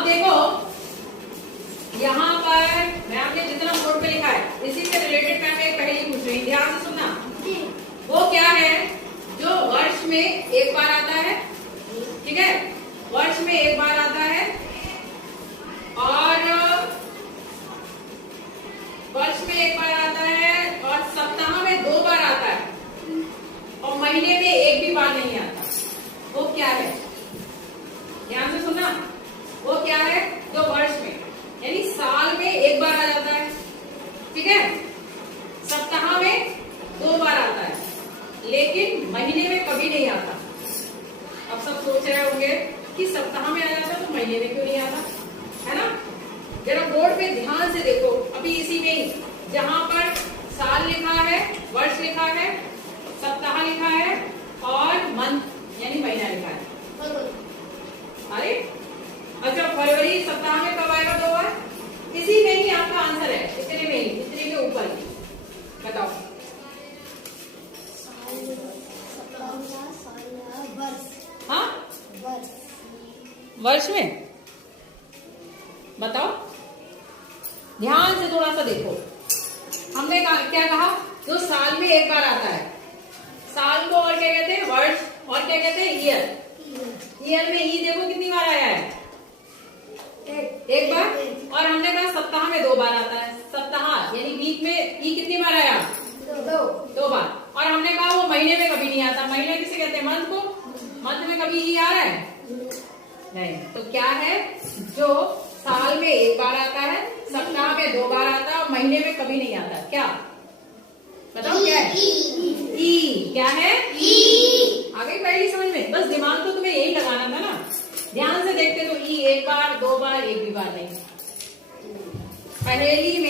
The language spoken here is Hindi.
अब देखो यहाँ पर मैम ने जितना बोर्ड पे लिखा है इसी से रिलेटेड मैम एक पहेली पूछ रही है, ध्यान से सुनना। वो क्या है जो वर्ष में एक बार आता है, ठीक है, वर्ष में एक बार आता है और वर्ष में एक बार आता है और सप्ताह में 2 बार आता है और महीने में एक भी बार नहीं आता। वो क्या है? ध्यान से सुनना। वो क्या है जो वर्ष में यानी साल में एक बार आ जाता है, ठीक है, सप्ताह में 2 बार आता है लेकिन महीने में कभी नहीं आता। अब सब सोच रहे होंगे कि सप्ताह में आ जाता तो महीने में क्यों नहीं आता, है ना। जरा बोर्ड पे ध्यान से देखो, अभी इसी में ही जहां पर साल लिखा है, वर्ष लिखा है, सप्ताह लिखा है और मंथ यानी महीना लिखा है। अरे अच्छा, फरवरी सप्ताह में कब आएगा 2 बार? इसी में ही आपका आंसर है, इतने में ही, इतने के ऊपर ही। बताओ हाँ, वर्ष में बताओ, ध्यान से थोड़ा सा देखो। हमने क्या कहा जो साल में एक बार आता है, साल को और क्या कहते हैं? वर्ष, और क्या कहते हैं? ईयर। ईयर में ई देखो कितनी बार आया है, एक बार। और हमने कहा सप्ताह में 2 बार आता है, सप्ताह यानी वीक में ई कितनी बार आया? 2 बार। और हमने कहा वो महीने में कभी नहीं आता। महीने किसे कहते हैं? मंथ को। मंथ में कभी ई आ रहा है? नहीं। तो क्या है जो साल में एक बार आता है, सप्ताह में 2 बार आता है और महीने में कभी नहीं आता? क्या बताओ? क्या है? ई। क्या है? ई। आ गई पहली समझ में? बस दिमाग तो तुम्हें यही लगाना था ना। ध्यान से देखते तो ई एक बार, 2 बार, एक भी बार नहीं। पहेली में